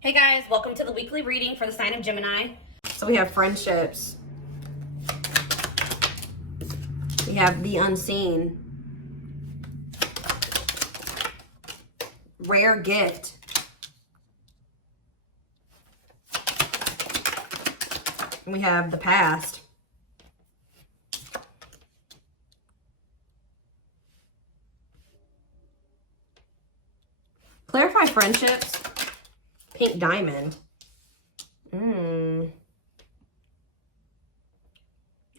Hey guys, welcome to the weekly reading for the sign of Gemini. So we have friendships. We have the unseen. Rare gift. And we have the past. Clarify friendships. Pink diamond. A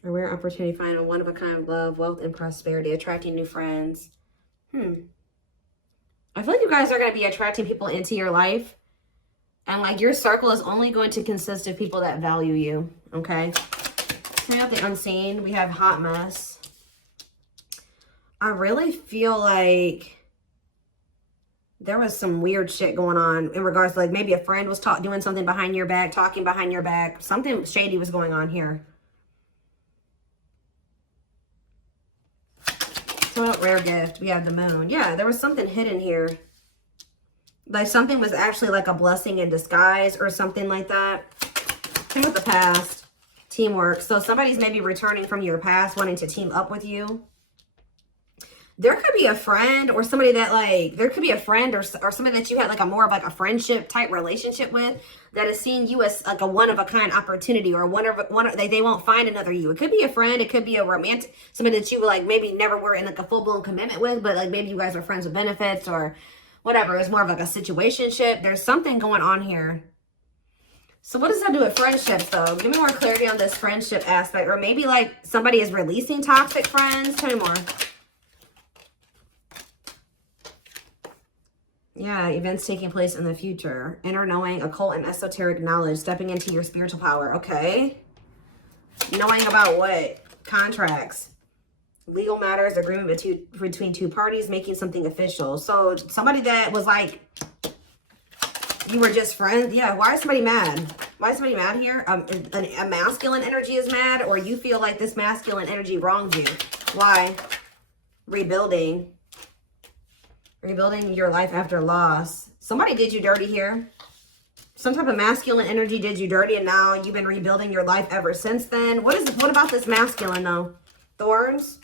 rare opportunity, find a one-of-a-kind love, wealth, and prosperity, attracting new friends. I feel like you guys are going to be attracting people into your life. And like your circle is only going to consist of people that value you. Okay. We have the unseen. We have hot mess. I really feel like there was some weird shit going on in regards to like maybe a friend was doing something behind your back, talking behind your back. Something shady was going on here. So rare gift. We have the moon. Yeah, there was something hidden here. Like something was actually like a blessing in disguise or something like that. Same with the past. Teamwork. So somebody's maybe returning from your past, wanting to team up with you. There could be a friend or somebody that like, there could be a friend or somebody that you had like a more of like a friendship type relationship with that is seeing you as like a one-of-a-kind opportunity or they won't find another you. It could be a friend. It could be a romantic, somebody that you like maybe never were in like a full-blown commitment with, but like maybe you guys are friends with benefits or whatever. It's more of like a situationship. There's something going on here. So what does that do with friendships though? Give me more clarity on this friendship aspect. Or maybe like somebody is releasing toxic friends. Tell me more. Yeah, events taking place in the future. Inner knowing, occult and esoteric knowledge. Stepping into your spiritual power. Okay. Knowing about what? Contracts. Legal matters. Agreement between two parties. Making something official. So somebody that was like, you were just friends. Yeah, why is somebody mad? Why is somebody mad here? A masculine energy is mad, or you feel like this masculine energy wronged you. Why? Rebuilding. Rebuilding your life after loss. Somebody did you dirty here. Some type of masculine energy did you dirty, and now you've been rebuilding your life ever since then. What about this masculine though? Thorns.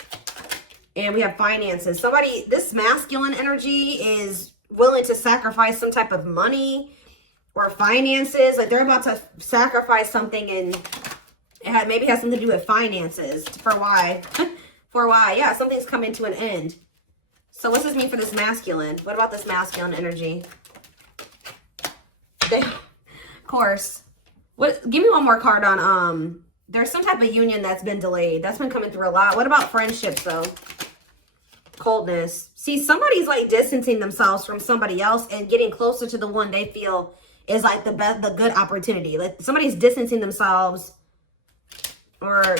And we have finances. Somebody, this masculine energy is willing to sacrifice some type of money or finances. Like they're about to sacrifice something, and it maybe has something to do with finances. For why? For why? Yeah, something's coming to an end. So what's this mean for this masculine? What about this masculine energy? Of course. Give me one more card on, there's some type of union that's been delayed. That's been coming through a lot. What about friendships though? Coldness. See, somebody's like distancing themselves from somebody else and getting closer to the one they feel is like the good opportunity. Like somebody's distancing themselves, or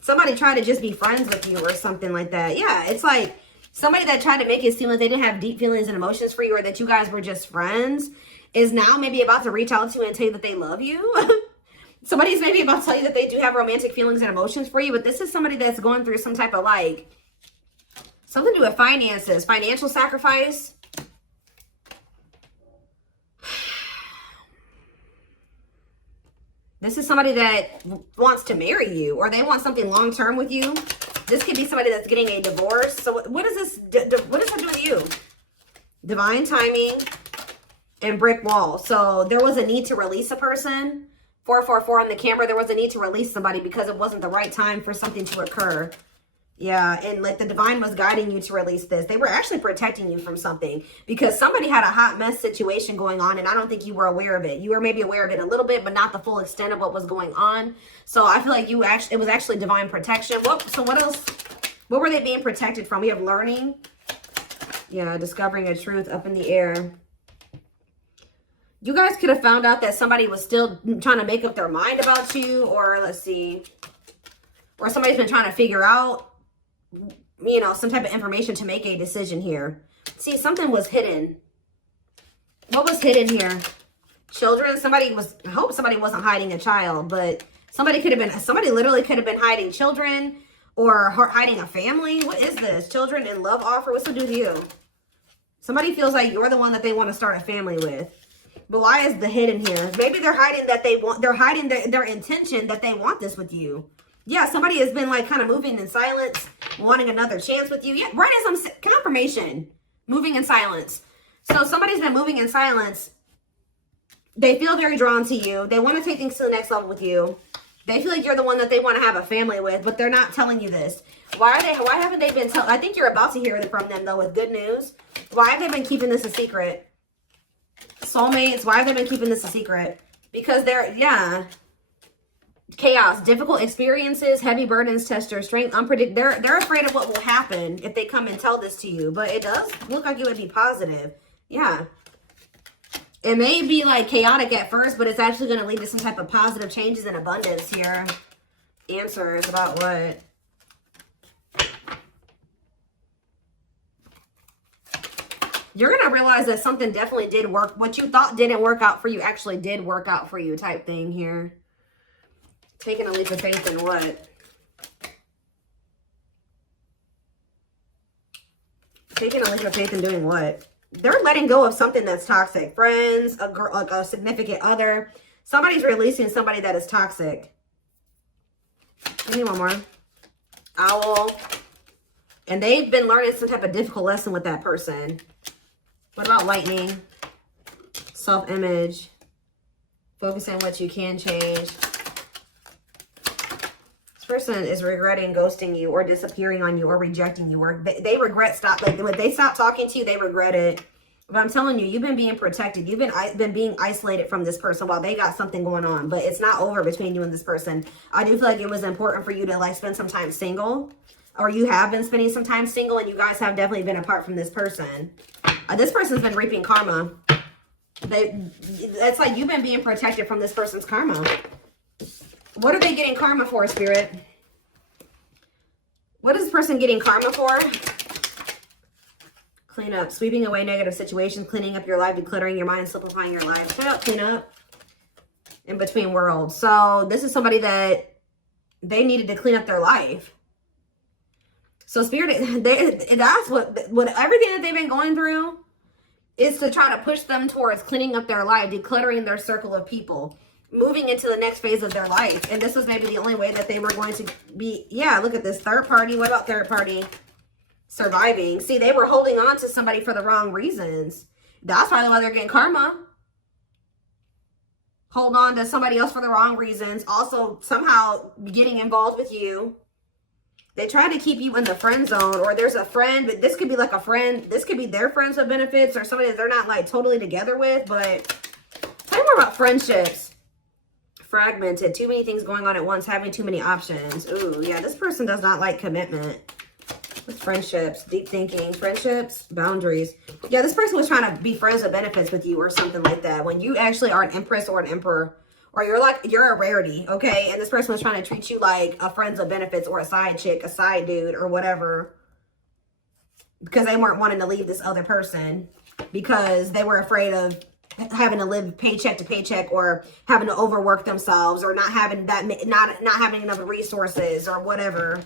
somebody trying to just be friends with you or something like that. Yeah, it's like somebody that tried to make it seem like they didn't have deep feelings and emotions for you, or that you guys were just friends, is now maybe about to reach out to you and tell you that they love you. Somebody's maybe about to tell you that they do have romantic feelings and emotions for you, but this is somebody that's going through some type of like, something to do with finances, financial sacrifice. This is somebody that wants to marry you, or they want something long-term with you. This could be somebody that's getting a divorce. So what does this, what does that do with you? Divine timing and brick wall. So there was a need to release a person. 444 on the camera. There was a need to release somebody because it wasn't the right time for something to occur. Yeah, and like the divine was guiding you to release this. They were actually protecting you from something because somebody had a hot mess situation going on, and I don't think you were aware of it. You were maybe aware of it a little bit, but not the full extent of what was going on. So I feel like it was actually divine protection. So what else? What were they being protected from? We have learning. Yeah, discovering a truth, up in the air. You guys could have found out that somebody was still trying to make up their mind about you, or let's see, or somebody's been trying to figure out, you know, some type of information to make a decision here. See, something was hidden. What was hidden here? Children. I hope somebody wasn't hiding a child, but somebody literally could have been hiding children or hiding a family. What is this? Children in love offer. What's to do with you? Somebody feels like you're the one that they want to start a family with. But why is the hidden here? Maybe they're hiding that they're hiding their intention that they want this with you. Yeah, somebody has been like kind of moving in silence, wanting another chance with you. Yeah, writing some confirmation, moving in silence. So somebody's been moving in silence. They feel very drawn to you. They want to take things to the next level with you. They feel like you're the one that they want to have a family with, but they're not telling you this. Why haven't they been telling? I think you're about to hear from them though with good news. Why have they been keeping this a secret? Soulmates, why have they been keeping this a secret? Because chaos, difficult experiences, heavy burdens, test your strength, they're afraid of what will happen if they come and tell this to you. But it does look like it would be positive. Yeah. It may be like chaotic at first, but it's actually going to lead to some type of positive changes and abundance here. Answers about what? You're going to realize that something definitely did work. What you thought didn't work out for you actually did work out for you type thing here. Taking a leap of faith in what? Taking a leap of faith in doing what? They're letting go of something that's toxic. Friends, a girl, like a significant other. Somebody's releasing somebody that is toxic. Give me one more. Owl. And they've been learning some type of difficult lesson with that person. What about lightning? Self-image. Focus on what you can change. This person is regretting ghosting you or disappearing on you or rejecting you. Or they regret when they stop talking to you, they regret it. But I'm telling you, you've been being protected. You've been being isolated from this person while they got something going on. But it's not over between you and this person. I do feel like it was important for you to like spend some time single. Or you have been spending some time single and you guys have definitely been apart from this person. This person's been reaping karma. It's like you've been being protected from this person's karma. What are they getting karma for, Spirit? What is this person getting karma for? Clean up. Sweeping away negative situations. Cleaning up your life. Decluttering your mind. Simplifying your life. Clean up. In between worlds. So this is somebody that they needed to clean up their life. So Spirit, that's what everything that they've been going through is to try to push them towards cleaning up their life, decluttering their circle of people, moving into the next phase of their life. And this was maybe the only way that they were going to be, yeah, look at this, third party. What about third party? Surviving. See, they were holding on to somebody for the wrong reasons. That's probably why they're getting karma. Hold on to somebody else for the wrong reasons. Also, somehow getting involved with you. They try to keep you in the friend zone, or there's a friend, but this could be like a friend. This could be their friends with benefits or somebody that they're not like totally together with. But tell me more about friendships. Fragmented. Too many things going on at once. Having too many options. Ooh, yeah. This person does not like commitment. With friendships. Deep thinking. Friendships. Boundaries. Yeah, this person was trying to be friends with benefits with you or something like that. When you actually are an empress or an emperor. Or you're a rarity, okay? And this person was trying to treat you like a friends of benefits or a side chick, a side dude, or whatever. Because they weren't wanting to leave this other person. Because they were afraid of having to live paycheck to paycheck or having to overwork themselves or not having not having enough resources or whatever.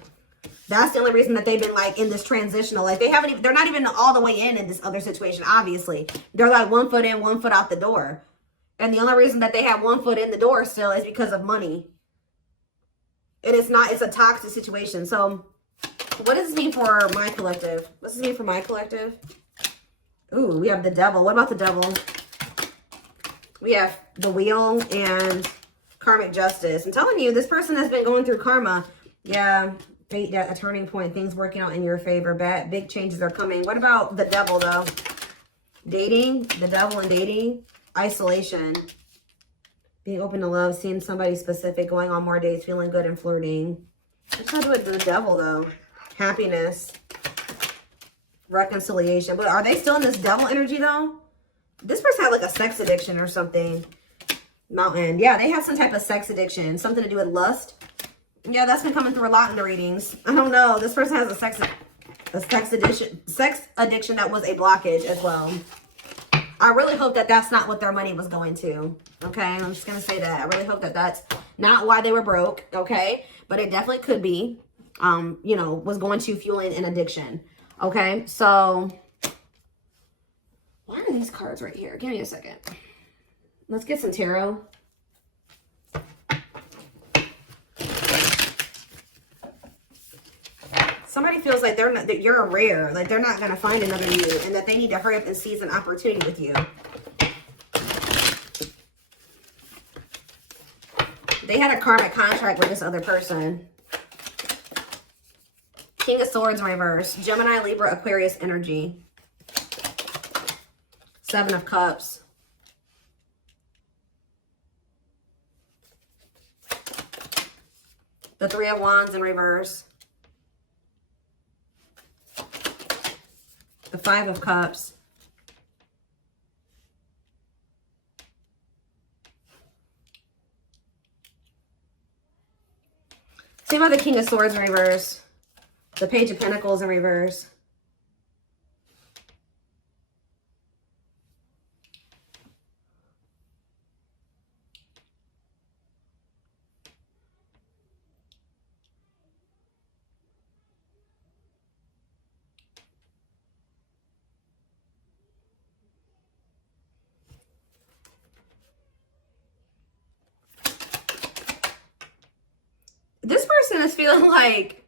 That's the only reason that they've been like in this transitional. Like they're not even all the way in this other situation, obviously. They're like 1 foot in, 1 foot out the door. And the only reason that they have 1 foot in the door still is because of money. And it's a toxic situation. So what does this mean for my collective? What does this mean for my collective? Ooh, we have the devil. What about the devil? We have the wheel and karmic justice. I'm telling you, this person has been going through karma. Yeah, a turning point. Things working out in your favor. Big changes are coming. What about the devil, though? Dating. The devil and dating. Isolation, being open to love, seeing somebody specific, going on more dates, feeling good and flirting. What's that with the devil though? Happiness, reconciliation. But are they still in this devil energy though? This person had like a sex addiction or something. Mountain. Yeah, they have some type of sex addiction, something to do with lust. Yeah, that's been coming through a lot in the readings. I don't know. This person has a sex addiction that was a blockage as well. I really hope that that's not what their money was going to. Okay, I'm just going to say that. I really hope that that's not why they were broke. Okay, but it definitely could be, you know, was going to fueling an addiction. Okay, so why are these cards right here? Give me a second. Let's get some tarot. Somebody feels like they're not, that you're a rare, like they're not going to find another you, and that they need to hurry up and seize an opportunity with you. They had a karmic contract with this other person. King of Swords in reverse. Gemini, Libra, Aquarius energy. Seven of Cups. The Three of Wands in reverse. The Five of Cups. Same about the King of Swords in reverse. The Page of Pentacles in reverse. This person is feeling like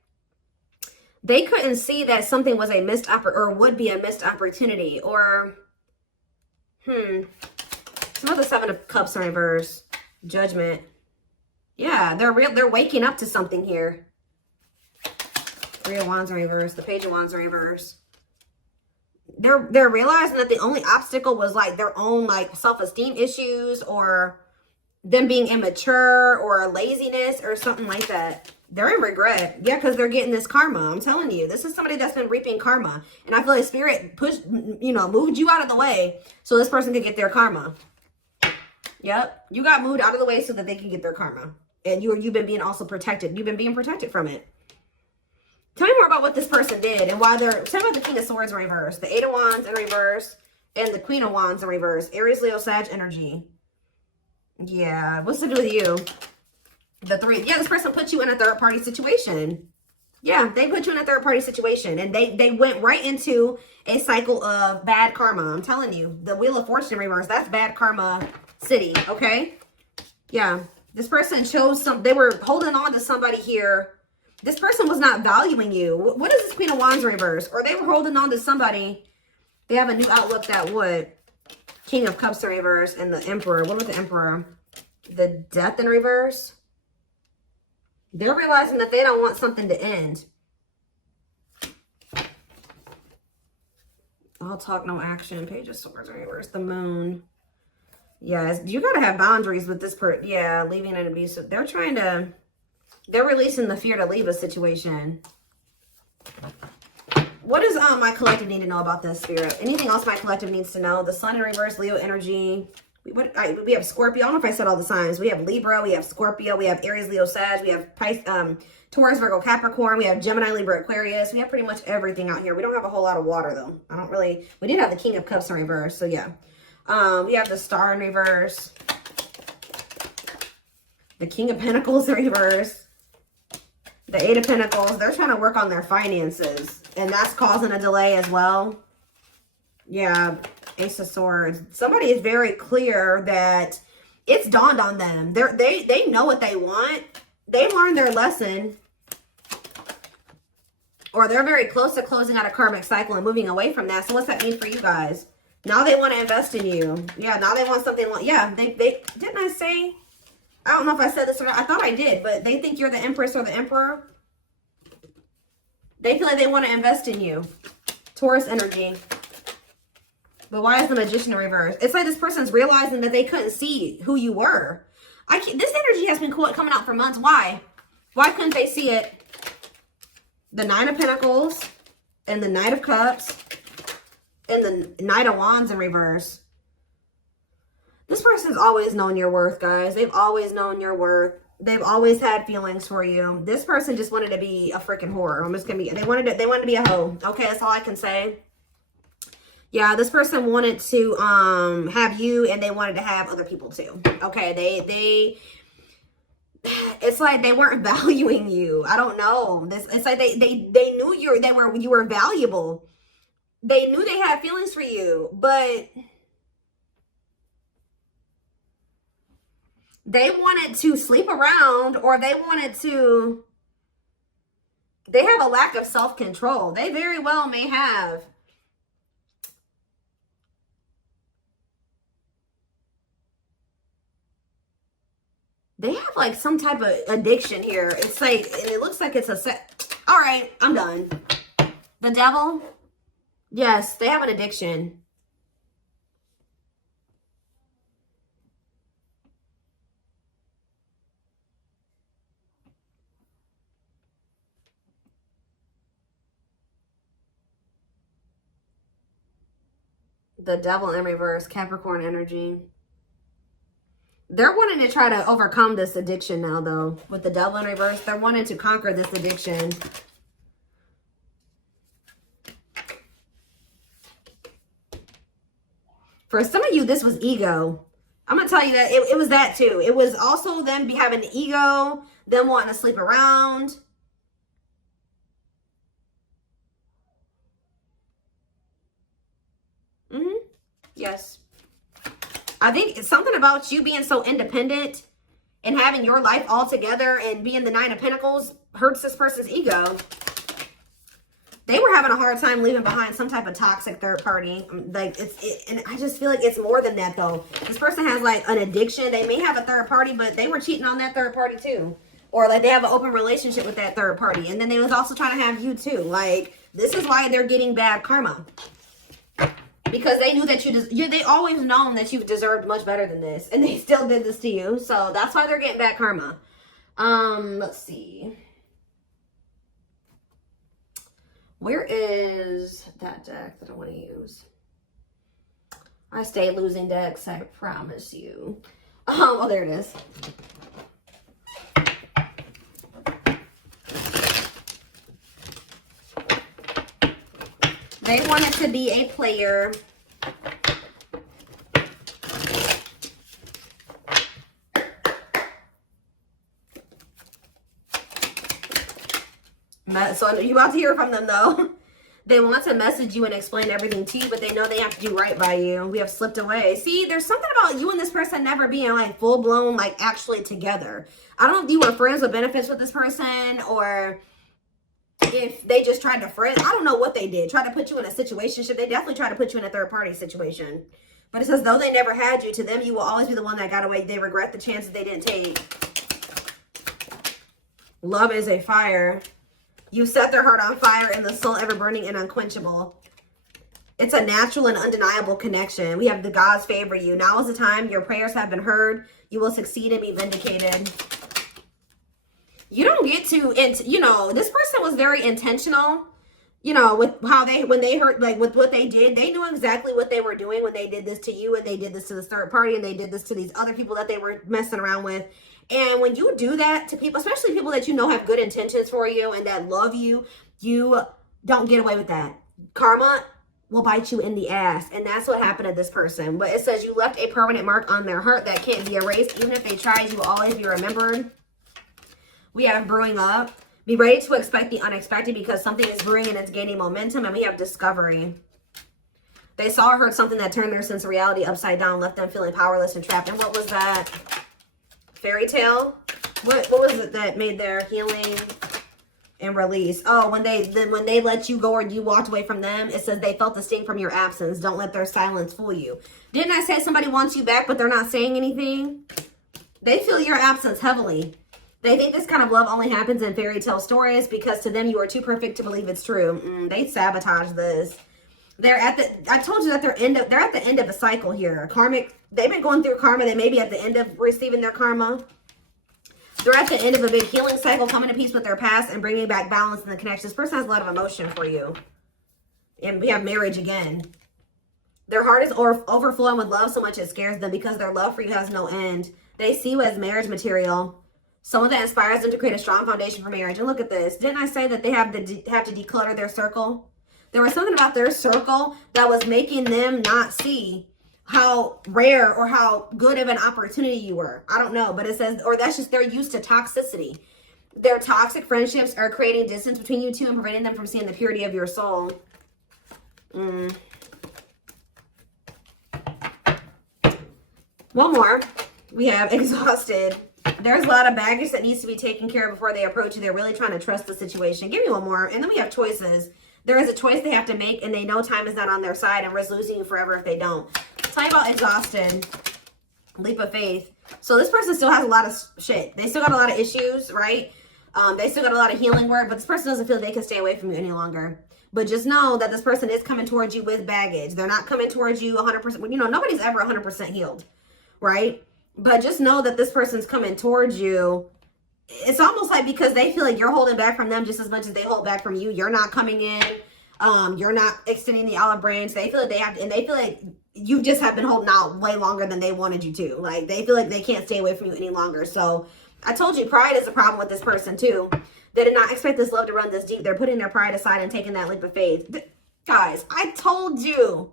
they couldn't see that something was a missed or would be a missed opportunity, or some of the Seven of Cups in reverse. Judgment. Yeah, they're waking up to something here. Three of Wands in reverse. The Page of Wands in reverse. They're realizing that the only obstacle was like their own like self-esteem issues, or them being immature, or laziness, or something like that. They're in regret. Yeah, because they're getting this karma. I'm telling you, this is somebody that's been reaping karma. And I feel like Spirit moved you out of the way so this person could get their karma. Yep. You got moved out of the way so that they can get their karma. And you've been being also protected. You've been being protected from it. Tell me more about what this person did and why they're... Tell me about the King of Swords in reverse. The Eight of Wands in reverse. And the Queen of Wands in reverse. Aries, Leo, Sag energy. Yeah, what's to do with you? The Three. Yeah, this person put you in a third-party situation. Yeah, they put you in a third-party situation. And they went right into a cycle of bad karma. I'm telling you. The Wheel of Fortune in reverse. That's bad karma city, okay? Yeah. This person chose they were holding on to somebody here. This person was not valuing you. What is this Queen of Wands in reverse? Or they were holding on to somebody. They have a new outlook that would. King of Cups in reverse and the Emperor. What about the Emperor? The Death in reverse. They're realizing that they don't want something to end. All talk, no action. Page of Swords in reverse. The Moon. Yes, you got to have boundaries with this person. Yeah, leaving an abusive. They're releasing the fear to leave a situation. What does my collective need to know about this, Spirit? Anything else my collective needs to know? The Sun in reverse, Leo energy. We have Scorpio. I don't know if I said all the signs. We have Libra. We have Scorpio. We have Aries, Leo, Sag. We have Taurus, Virgo, Capricorn. We have Gemini, Libra, Aquarius. We have pretty much everything out here. We don't have a whole lot of water, though. We did have the King of Cups in reverse, so yeah. We have the Star in reverse. The King of Pentacles in reverse. The Eight of Pentacles. They're trying to work on their finances. And that's causing a delay as well. Yeah. Ace of Swords. Somebody is very clear that it's dawned on them. They know what they want. They've learned their lesson. Or they're very close to closing out a karmic cycle and moving away from that. So what's that mean for you guys? Now they want to invest in you. Yeah, now they want something. Yeah, they didn't I say? I don't know if I said this or not. I thought I did, but they think you're the Empress or the Emperor. They feel like they want to invest in you. Taurus energy. But why is the Magician in reverse? It's like this person's realizing that they couldn't see who you were. This energy has been coming out for months. Why? Why couldn't they see it? The Nine of Pentacles and the Knight of Cups and the Knight of Wands in reverse. This person's always known your worth, guys. They've always known your worth. They've always had feelings for you. This person just wanted to be a freaking whore. They wanted to be a hoe. Okay, that's all I can say. Yeah, this person wanted to have you, and they wanted to have other people too. Okay, it's like they weren't valuing you. I don't know. It's like they knew you were valuable. They knew they had feelings for you, but They wanted to sleep around, or they wanted to... They have a lack of self-control. They very well may have. They have like some type of addiction here. It's like, and it looks like it's a set. All right, I'm done. The devil. Yes, they have an addiction. The devil in reverse, Capricorn energy. They're wanting to try to overcome this addiction now, though. With the devil in reverse, they're wanting to conquer this addiction. For some of you, this was ego. I'm going to tell you that it was that too. It was also them having an ego, them wanting to sleep around. Yes. I think it's something about you being so independent and having your life all together and being the Nine of Pentacles hurts this person's ego. They were having a hard time leaving behind some type of toxic third party. Like and I just feel like it's more than that though. This person has like an addiction. They may have a third party, but they were cheating on that third party too. Or like they have an open relationship with that third party. And then they was also trying to have you too. Like this is why they're getting bad karma. Because they knew that they always known that you deserved much better than this. And they still did this to you. So that's why they're getting bad karma. Let's see. Where is that deck that I want to use? I stay losing decks, I promise you. Oh, there it is. They wanted to be a player. So you're about to hear from them though. They want to message you and explain everything to you, but they know they have to do right by you. We have slipped away. See, there's something about you and this person never being like full blown, like actually together. I don't know if you were friends with benefits with this person or if they just tried to friend. I don't know what they did. Try to put you in a situationship. They definitely try to put you in a third party situation. But it says though they never had you, to them you will always be the one that got away. They regret the chances they didn't take. Love is a fire. You set their heart on fire and the soul ever burning and unquenchable. It's a natural and undeniable connection. We have the gods favor you. Now is the time. Your prayers have been heard. You will succeed and be vindicated. You don't get to, you know, this person was very intentional, you know, with how when they heard, like with what they did, they knew exactly what they were doing when they did this to you and they did this to the third party and they did this to these other people that they were messing around with. And when you do that to people, especially people that you know have good intentions for you and that love you, you don't get away with that. Karma will bite you in the ass. And that's what happened to this person. But it says you left a permanent mark on their heart that can't be erased. Even if they tried, you will always be remembered. We have brewing up. Be ready to expect the unexpected because something is brewing and it's gaining momentum. And we have discovery. They saw or heard something that turned their sense of reality upside down, left them feeling powerless and trapped. And what was that? Fairy tale? What was it that made their healing and release? Oh, when they let you go or you walked away from them, it says they felt the sting from your absence. Don't let their silence fool you. Didn't I say somebody wants you back, but they're not saying anything? They feel your absence heavily. They think this kind of love only happens in fairy tale stories because to them you are too perfect to believe it's true. They sabotage this. I told you that they're at the end of a cycle here. Karmic, they've been going through karma. They may be at the end of receiving their karma. They're at the end of a big healing cycle, coming to peace with their past and bringing back balance in the connection. This person has a lot of emotion for you. And we have marriage again. Their heart is overflowing with love so much it scares them because their love for you has no end. They see you as marriage material. Someone that inspires them to create a strong foundation for marriage. And look at this. Didn't I say that they have to declutter their circle? There was something about their circle that was making them not see how rare or how good of an opportunity you were. I don't know, but it says, or that's just they're used to toxicity. Their toxic friendships are creating distance between you two and preventing them from seeing the purity of your soul. One more. We have exhausted. There's a lot of baggage that needs to be taken care of before they approach you. They're really trying to trust the situation. Give me one more. And then we have choices. There is a choice they have to make, and they know time is not on their side and risk losing you forever if they don't. Tell me about exhausted. Leap of faith. So this person still has a lot of shit. They still got a lot of issues, right? They still got a lot of healing work, but this person doesn't feel they can stay away from you any longer. But just know that this person is coming towards you with baggage. They're not coming towards you 100%. You know, nobody's ever 100% healed, right? But just know that this person's coming towards you. It's almost like because they feel like you're holding back from them just as much as they hold back from you. You're not coming in. You're not extending the olive branch. They feel like they have to, and they feel like you just have been holding out way longer than they wanted you to. Like, they feel like they can't stay away from you any longer. So I told you, pride is a problem with this person too. They did not expect this love to run this deep. They're putting their pride aside and taking that leap of faith. Guys, I told you.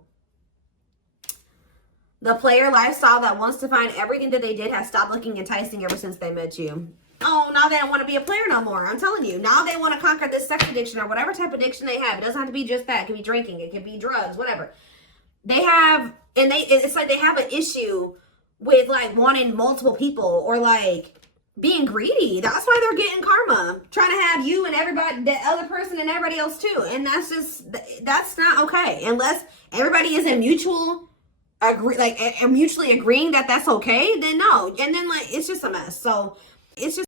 The player lifestyle that wants to find everything that they did has stopped looking enticing ever since they met you. Oh, now they don't want to be a player no more. I'm telling you. Now they want to conquer this sex addiction or whatever type of addiction they have. It doesn't have to be just that. It can be drinking. It can be drugs, whatever. They have, and it's like they have an issue with like wanting multiple people or like being greedy. That's why they're getting karma. Trying to have you and everybody, the other person and everybody else too. And that's not okay. Unless everybody is in mutual mutually agreeing that that's okay, then no. And then like, it's just a mess. So it's just